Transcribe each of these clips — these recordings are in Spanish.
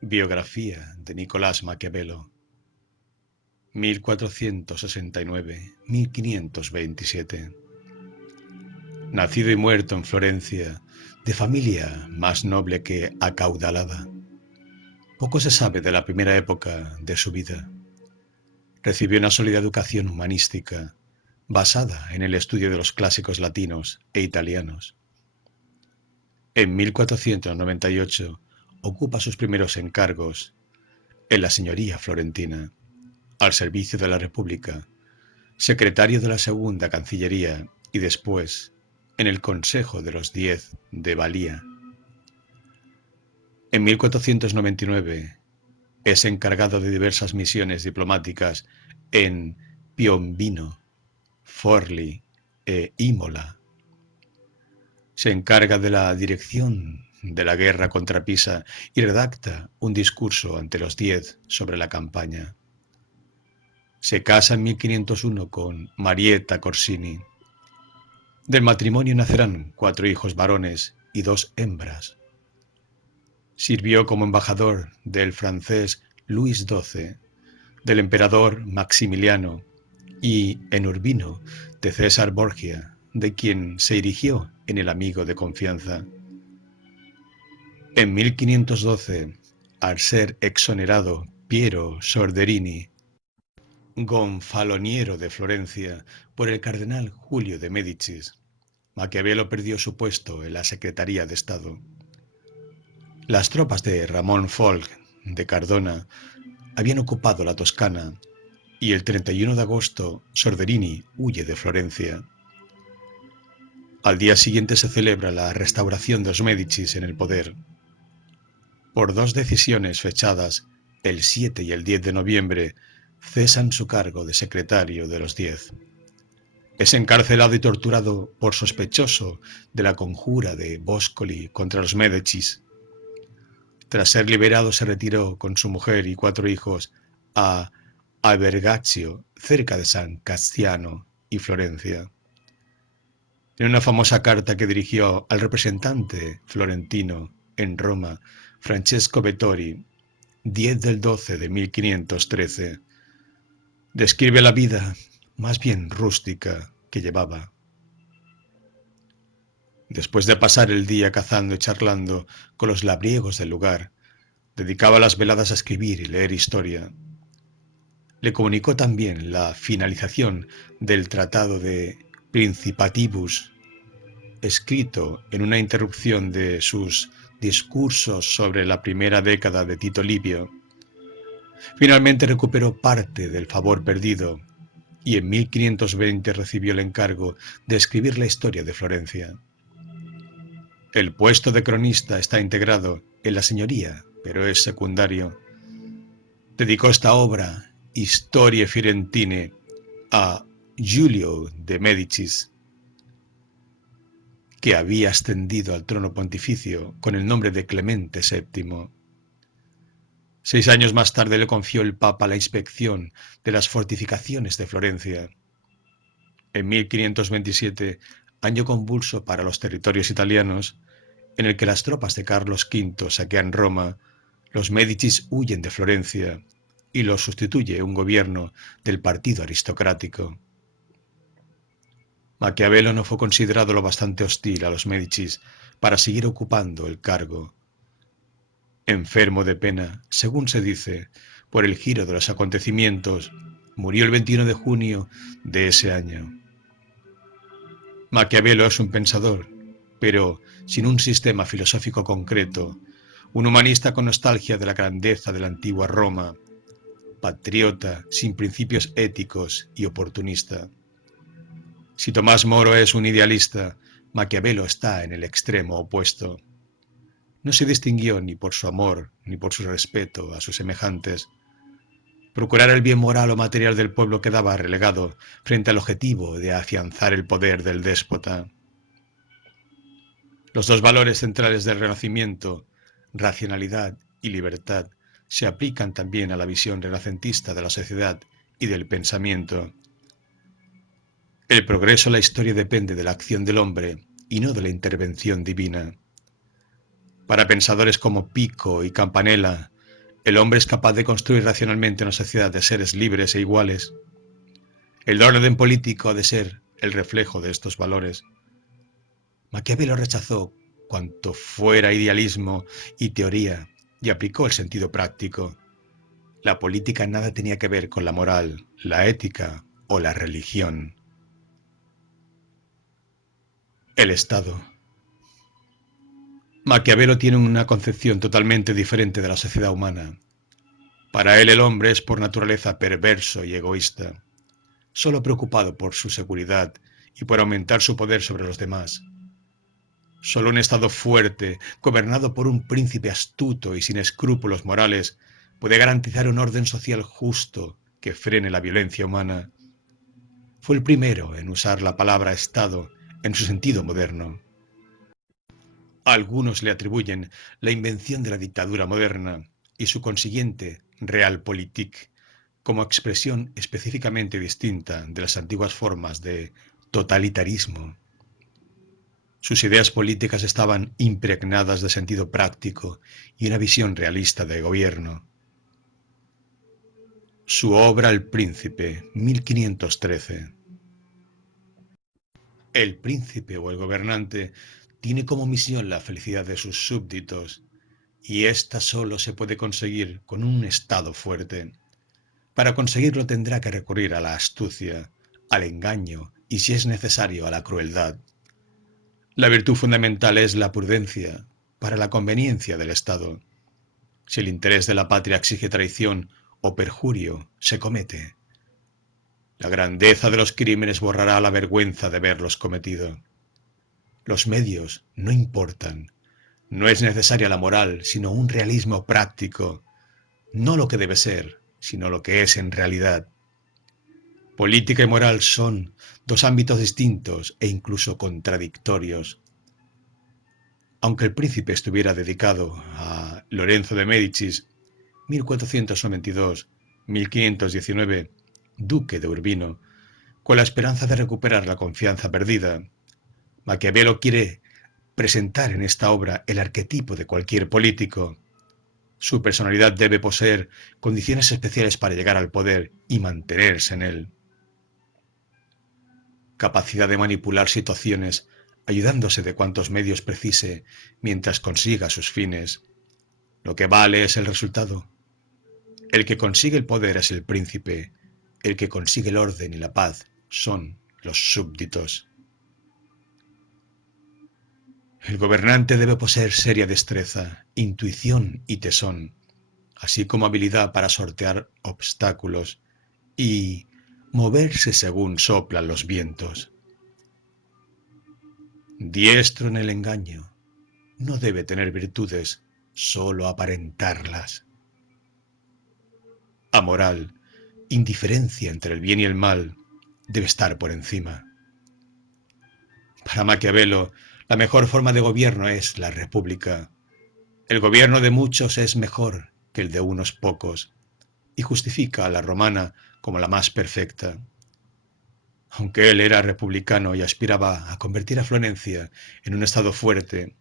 Biografía de Nicolás Maquiavelo, 1469-1527. Nacido y muerto en Florencia, de familia más noble que acaudalada. Poco se sabe de la primera época de su vida. Recibió una sólida educación humanística, basada en el estudio de los clásicos latinos e italianos. En 1498 ocupa sus primeros encargos en la señoría florentina, al servicio de la República, secretario de la Segunda Cancillería y después en el Consejo de los 10 de Valía. En 1499 es encargado de diversas misiones diplomáticas en Piombino, Forlì e Imola. Se encarga de la dirección de la guerra contra Pisa y redacta un discurso ante los 10 sobre la campaña. Se casa en 1501 con Marietta Corsini. Del matrimonio nacerán 4 hijos varones y 2 hembras. Sirvió como embajador del francés Luis XII, del emperador Maximiliano y en Urbino de César Borgia, de quien se erigió en el amigo de confianza. En 1512, al ser exonerado Piero Sorderini, gonfaloniero de Florencia, por el cardenal Julio de Médicis, Maquiavelo perdió su puesto en la Secretaría de Estado. Las tropas de Ramón Folc de Cardona habían ocupado la Toscana y el 31 de agosto Sorderini huye de Florencia. Al día siguiente se celebra la restauración de los Médicis en el poder. Por 2 decisiones fechadas el 7 y el 10 de noviembre, cesan su cargo de secretario de los 10. Es encarcelado y torturado por sospechoso de la conjura de Boscoli contra los Médicis. Tras ser liberado se retiró con su mujer y 4 hijos a Albergaccio, cerca de San Castiano y Florencia. En una famosa carta que dirigió al representante florentino en Roma, Francesco Vettori, 10 del 12 de 1513, describe la vida más bien rústica que llevaba. Después de pasar el día cazando y charlando con los labriegos del lugar, dedicaba las veladas a escribir y leer historia. Le comunicó también la finalización del Tratado de Principatibus, escrito en una interrupción de sus discursos sobre la primera década de Tito Livio. Finalmente recuperó parte del favor perdido y en 1520 recibió el encargo de escribir la historia de Florencia. El puesto de cronista está integrado en la señoría, pero es secundario. Dedicó esta obra, Historiae Fiorentine, a Giulio de Médicis, que había ascendido al trono pontificio con el nombre de Clemente VII. 6 años más tarde le confió el Papa la inspección de las fortificaciones de Florencia. En 1527, año convulso para los territorios italianos, en el que las tropas de Carlos V saquean Roma, los Médicis huyen de Florencia y los sustituye un gobierno del partido aristocrático. Maquiavelo no fue considerado lo bastante hostil a los Médicis para seguir ocupando el cargo. Enfermo de pena, según se dice, por el giro de los acontecimientos, murió el 21 de junio de ese año. Maquiavelo es un pensador, pero sin un sistema filosófico concreto, un humanista con nostalgia de la grandeza de la antigua Roma, patriota sin principios éticos y oportunista. Si Tomás Moro es un idealista, Maquiavelo está en el extremo opuesto. No se distinguió ni por su amor ni por su respeto a sus semejantes. Procurar el bien moral o material del pueblo quedaba relegado frente al objetivo de afianzar el poder del déspota. Los 2 valores centrales del Renacimiento, racionalidad y libertad, se aplican también a la visión renacentista de la sociedad y del pensamiento. El progreso en la historia depende de la acción del hombre y no de la intervención divina. Para pensadores como Pico y Campanella, El hombre es capaz de construir racionalmente una sociedad de seres libres e iguales. El orden político ha de ser el reflejo de estos valores. Maquiavelo rechazó cuanto fuera idealismo y teoría y aplicó el sentido práctico. La política nada tenía que ver con la moral, la ética o la religión. El Estado. Maquiavelo tiene una concepción totalmente diferente de la sociedad humana. Para él el hombre es por naturaleza perverso y egoísta, solo preocupado por su seguridad y por aumentar su poder sobre los demás. Solo un Estado fuerte, gobernado por un príncipe astuto y sin escrúpulos morales, puede garantizar un orden social justo que frene la violencia humana. Fue el primero en usar la palabra Estado en su sentido moderno. Algunos le atribuyen la invención de la dictadura moderna y su consiguiente Realpolitik como expresión específicamente distinta de las antiguas formas de totalitarismo. Sus ideas políticas estaban impregnadas de sentido práctico y una visión realista de gobierno. Su obra El Príncipe, 1513. El príncipe o el gobernante tiene como misión la felicidad de sus súbditos, y ésta solo se puede conseguir con un Estado fuerte. Para conseguirlo tendrá que recurrir a la astucia, al engaño y, si es necesario, a la crueldad. La virtud fundamental es la prudencia, para la conveniencia del Estado. Si el interés de la patria exige traición o perjurio, se comete. La grandeza de los crímenes borrará la vergüenza de haberlos cometido. Los medios no importan. No es necesaria la moral, sino un realismo práctico. No lo que debe ser, sino lo que es en realidad. Política y moral son dos ámbitos distintos e incluso contradictorios. Aunque el príncipe estuviera dedicado a Lorenzo de Médicis, 1492-1519, duque de Urbino, con la esperanza de recuperar la confianza perdida, Maquiavelo quiere presentar en esta obra el arquetipo de cualquier político. Su personalidad debe poseer condiciones especiales para llegar al poder y mantenerse en él. Capacidad de manipular situaciones, ayudándose de cuantos medios precise mientras consiga sus fines. Lo que vale es el resultado. El que consigue el poder es el príncipe, el que consigue el orden y la paz son los súbditos. El gobernante debe poseer seria destreza, intuición y tesón, así como habilidad para sortear obstáculos y moverse según soplan los vientos. Diestro en el engaño, no debe tener virtudes, solo aparentarlas. Amoral, indiferencia entre el bien y el mal, debe estar por encima. Para Maquiavelo, la mejor forma de gobierno es la república. El gobierno de muchos es mejor que el de unos pocos, y justifica a la romana como la más perfecta. Aunque él era republicano y aspiraba a convertir a Florencia en un estado fuerte,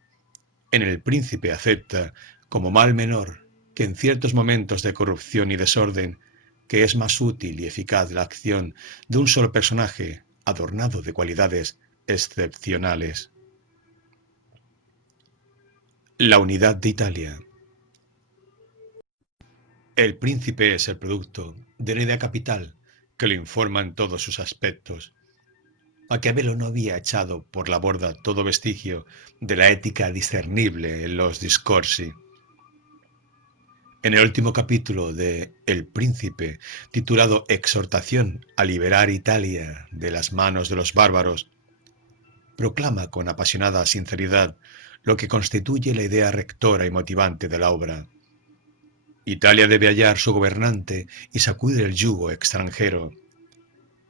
en El Príncipe acepta, como mal menor, que en ciertos momentos de corrupción y desorden, que es más útil y eficaz la acción de un solo personaje adornado de cualidades excepcionales. La unidad de Italia. El príncipe es el producto de una idea capital que lo informa en todos sus aspectos. Maquiavelo no había echado por la borda todo vestigio de la ética discernible en los discorsi. En el último capítulo de El Príncipe, titulado Exhortación a liberar Italia de las manos de los bárbaros, proclama con apasionada sinceridad lo que constituye la idea rectora y motivante de la obra. Italia debe hallar su gobernante y sacudir el yugo extranjero.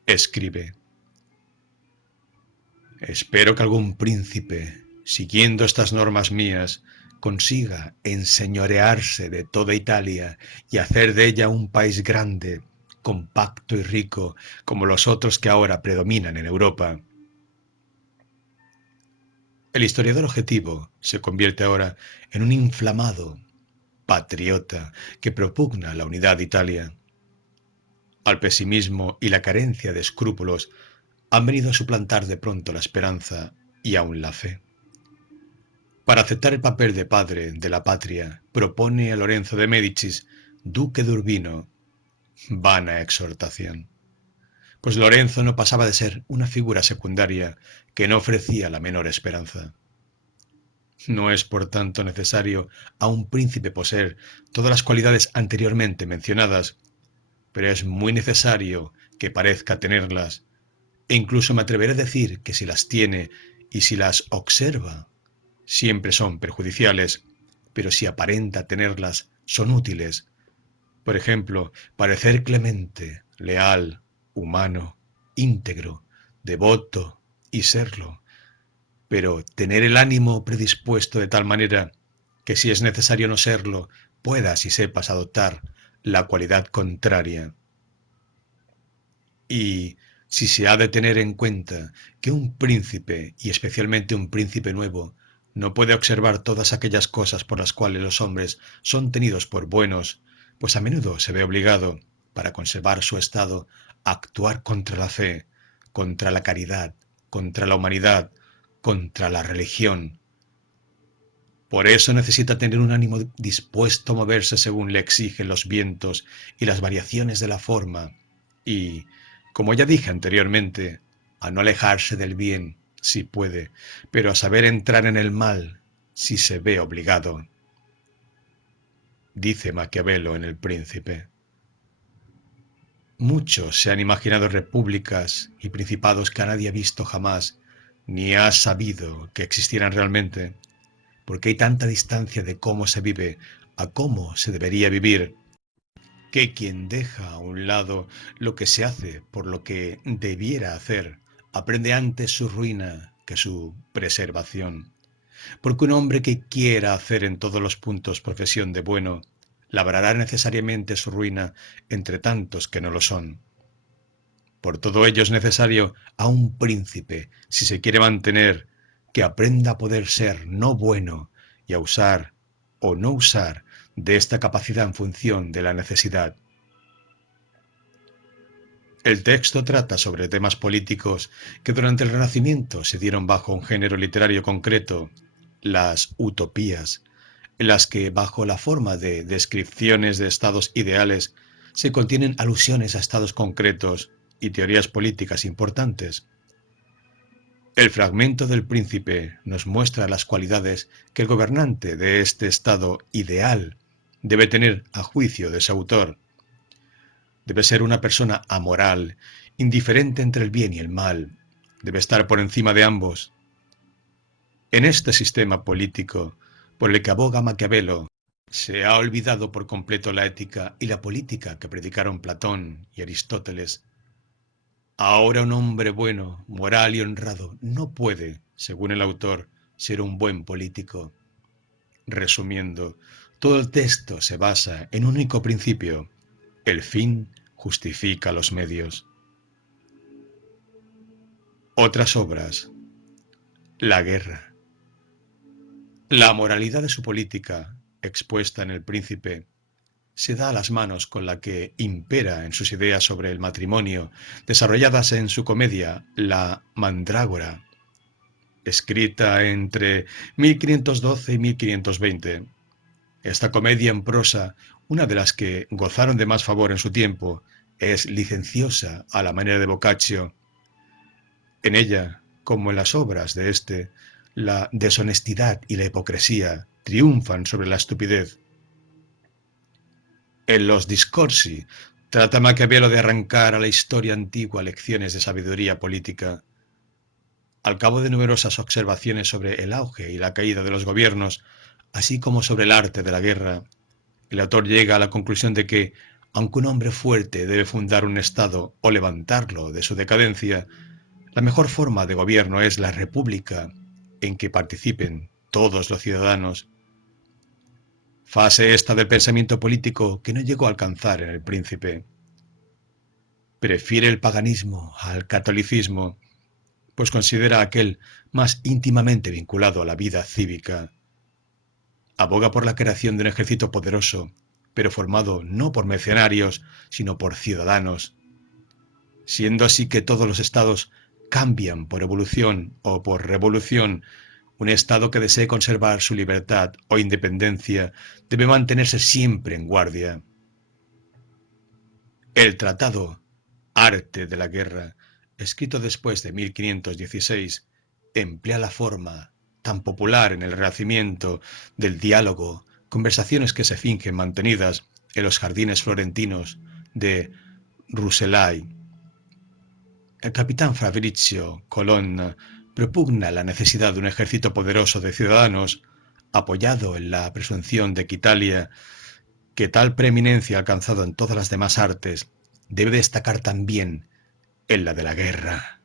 Escribe: espero que algún príncipe, siguiendo estas normas mías, consiga enseñorearse de toda Italia y hacer de ella un país grande, compacto y rico, como los otros que ahora predominan en Europa. El historiador objetivo se convierte ahora en un inflamado patriota que propugna la unidad de Italia. Al pesimismo y la carencia de escrúpulos han venido a suplantar de pronto la esperanza y aun la fe. Para aceptar el papel de padre de la patria, propone a Lorenzo de Médicis, duque de Urbino, vana exhortación. Pues Lorenzo no pasaba de ser una figura secundaria que no ofrecía la menor esperanza. No es, por tanto, necesario a un príncipe poseer todas las cualidades anteriormente mencionadas, pero es muy necesario que parezca tenerlas, e incluso me atreveré a decir que si las tiene y si las observa, siempre son perjudiciales, pero si aparenta tenerlas, son útiles. Por ejemplo, parecer clemente, leal, humano, íntegro, devoto y serlo, pero tener el ánimo predispuesto de tal manera que si es necesario no serlo, puedas y sepas adoptar la cualidad contraria. Y si se ha de tener en cuenta que un príncipe, y especialmente un príncipe nuevo, no puede observar todas aquellas cosas por las cuales los hombres son tenidos por buenos, pues a menudo se ve obligado, para conservar su estado, a actuar contra la fe, contra la caridad, contra la humanidad, contra la religión. Por eso necesita tener un ánimo dispuesto a moverse según le exigen los vientos y las variaciones de la forma, y, como ya dije anteriormente, a no alejarse del bien, si puede, pero a saber entrar en el mal, si se ve obligado. Dice Maquiavelo en El Príncipe. Muchos se han imaginado repúblicas y principados que nadie ha visto jamás, ni ha sabido que existieran realmente, porque hay tanta distancia de cómo se vive a cómo se debería vivir, que quien deja a un lado lo que se hace por lo que debiera hacer, aprende antes su ruina que su preservación. Porque un hombre que quiera hacer en todos los puntos profesión de bueno, labrará necesariamente su ruina entre tantos que no lo son. Por todo ello es necesario a un príncipe, si se quiere mantener, que aprenda a poder ser no bueno y a usar o no usar de esta capacidad en función de la necesidad. El texto trata sobre temas políticos que durante el Renacimiento se dieron bajo un género literario concreto, las utopías, en las que, bajo la forma de descripciones de estados ideales, se contienen alusiones a estados concretos y teorías políticas importantes. El fragmento del Príncipe nos muestra las cualidades que el gobernante de este estado ideal debe tener a juicio de su autor. Debe ser una persona amoral, indiferente entre el bien y el mal. Debe estar por encima de ambos. En este sistema político, por el que aboga Maquiavelo, se ha olvidado por completo la ética y la política que predicaron Platón y Aristóteles. Ahora un hombre bueno, moral y honrado no puede, según el autor, ser un buen político. Resumiendo, todo el texto se basa en un único principio: el fin justifica los medios. Otras obras. La guerra. La moralidad de su política, expuesta en El Príncipe, se da a las manos con la que impera en sus ideas sobre el matrimonio, desarrolladas en su comedia La Mandrágora, escrita entre 1512 y 1520. Esta comedia en prosa, una de las que gozaron de más favor en su tiempo, es licenciosa a la manera de Boccaccio. En ella, como en las obras de este, la deshonestidad y la hipocresía triunfan sobre la estupidez. En los Discorsi trata Maquiavelo de arrancar a la historia antigua lecciones de sabiduría política. Al cabo de numerosas observaciones sobre el auge y la caída de los gobiernos, así como sobre el arte de la guerra, el autor llega a la conclusión de que, aunque un hombre fuerte debe fundar un Estado o levantarlo de su decadencia, la mejor forma de gobierno es la república, en que participen todos los ciudadanos. Fase esta del pensamiento político que no llegó a alcanzar en El Príncipe. Prefiere el paganismo al catolicismo, pues considera aquel más íntimamente vinculado a la vida cívica. aboga por la creación de un ejército poderoso, pero formado no por mercenarios, sino por ciudadanos, siendo así que todos los estados cambian por evolución o por revolución. Un estado que desee conservar su libertad o independencia debe mantenerse siempre en guardia. El tratado Arte de la Guerra, escrito después de 1516, emplea la forma tan popular en el Renacimiento del diálogo, conversaciones que se fingen mantenidas en los jardines florentinos de Rucellai. El capitán Fabrizio Colonna propugna la necesidad de un ejército poderoso de ciudadanos, apoyado en la presunción de que Italia, que tal preeminencia ha alcanzado en todas las demás artes, debe destacar también en la de la guerra.